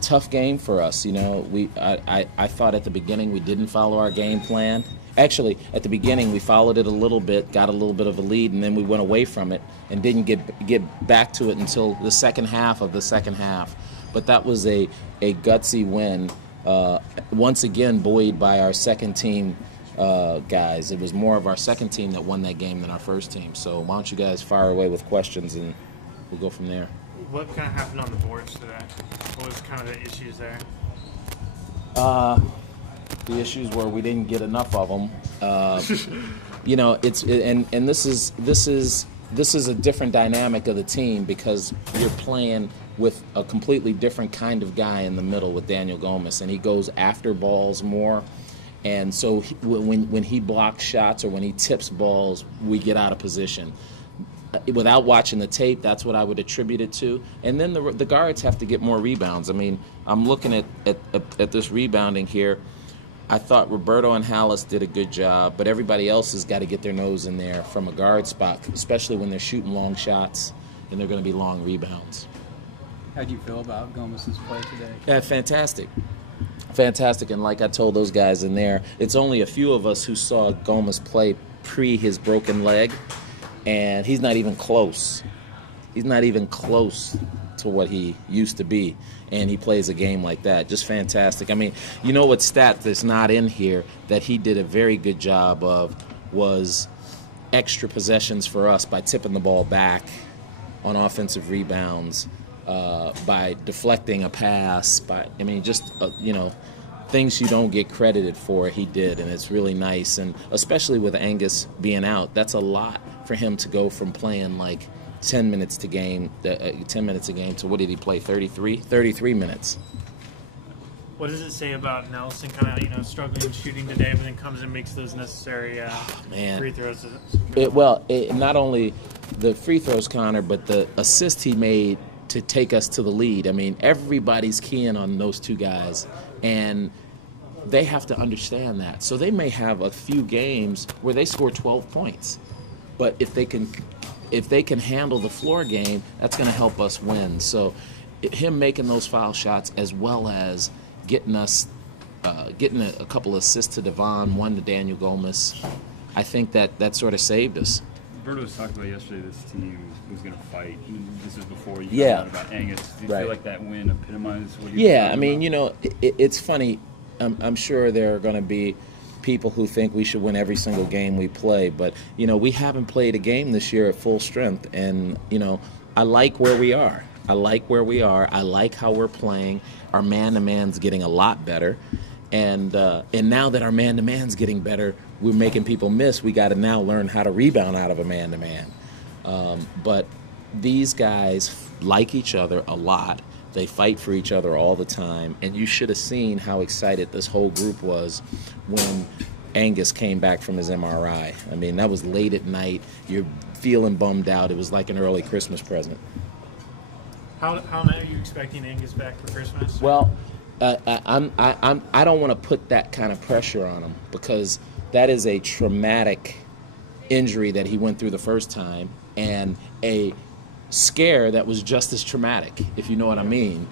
Tough game for us. I thought at the beginning we didn't follow our game plan. Actually, at the beginning we followed it a little bit, got a little bit of a lead, and then we went away from it and didn't get back to it until the second half of the second half. But that was a gutsy win. Once again, buoyed by our second team guys. It was more of our second team that won that game than our first team. So why don't you guys fire away with questions and we'll go from there. What kind of happened on the boards today? What was kind of the issues there? The issues were we didn't get enough of them. This is a different dynamic of the team because you're playing with a completely different kind of guy in the middle with Daniel Gomis, and he goes after balls more. And so when he blocks shots or when he tips balls, we get out of position. Without watching the tape, that's what I would attribute it to. And then the guards have to get more rebounds. I mean, I'm looking at this rebounding here. I thought Roberto and Hallis did a good job, but everybody else has got to get their nose in there from a guard spot, especially when they're shooting long shots and they're going to be long rebounds. How do you feel about Gomis's play today? Yeah, fantastic. Fantastic, and like I told those guys in there, it's only a few of us who saw Gomis play pre his broken leg, and he's not even close. He's not even close to what he used to be, and he plays a game like that. Just fantastic. I mean, you know what stat that's not in here that he did a very good job of was extra possessions for us by tipping the ball back on offensive rebounds, by deflecting a pass, things you don't get credited for, he did, and it's really nice. And especially with Angus being out, that's a lot for him to go from playing like 10 minutes a game to what did he play, 33 minutes. What does it say about Nelson kind of struggling shooting today, but then comes and makes those necessary free throws? Not only the free throws, Connor, but the assist he made to take us to the lead. I mean, everybody's keying on those two guys, and they have to understand that. So they may have a few games where they score 12 points, but if they can handle the floor game, that's going to help us win. So him making those foul shots as well as getting us getting a couple assists to Devon, one to Daniel Gomis, I think that sort of saved us. Roberto was talking about yesterday this team was going to fight. This was before you found out about Angus. Do you right. feel like that win epitomized what you were talking I mean, about? it's funny. I'm sure there are going to be people who think we should win every single game we play, but, we haven't played a game this year at full strength, and, I like where we are. I like how we're playing. Our man-to-man's getting a lot better, and now that our man-to-man's getting better, we're making people miss. We got to now learn how to rebound out of a man-to-man. But these guys like each other a lot. They fight for each other all the time, and you should have seen how excited this whole group was when Angus came back from his MRI. I mean, that was late at night. You're feeling bummed out. It was like an early Christmas present. How are you expecting Angus back for Christmas? Well, I don't want to put that kind of pressure on him because that is a traumatic injury that he went through the first time and a scare that was just as traumatic, if you know what I mean.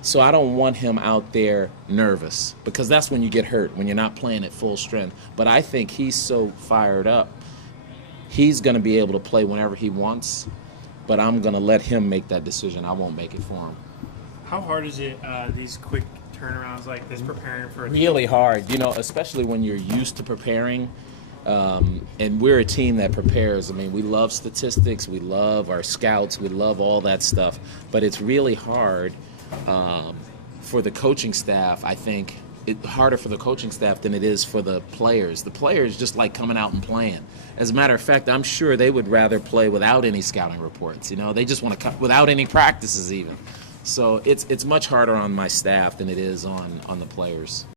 So I don't want him out there nervous because that's when you get hurt, when you're not playing at full strength. But I think he's so fired up, he's going to be able to play whenever he wants, but I'm going to let him make that decision. I won't make it for him. How hard is it, these quick turnarounds like this, preparing for a really hard, especially when you're used to preparing. And we're a team that prepares. I mean, we love statistics, we love our scouts, we love all that stuff. But it's really hard for the coaching staff. I think it's harder for the coaching staff than it is for the players. The players just like coming out and playing. As a matter of fact, I'm sure they would rather play without any scouting reports. They just want to cut without any practices even. So it's much harder on my staff than it is on the players.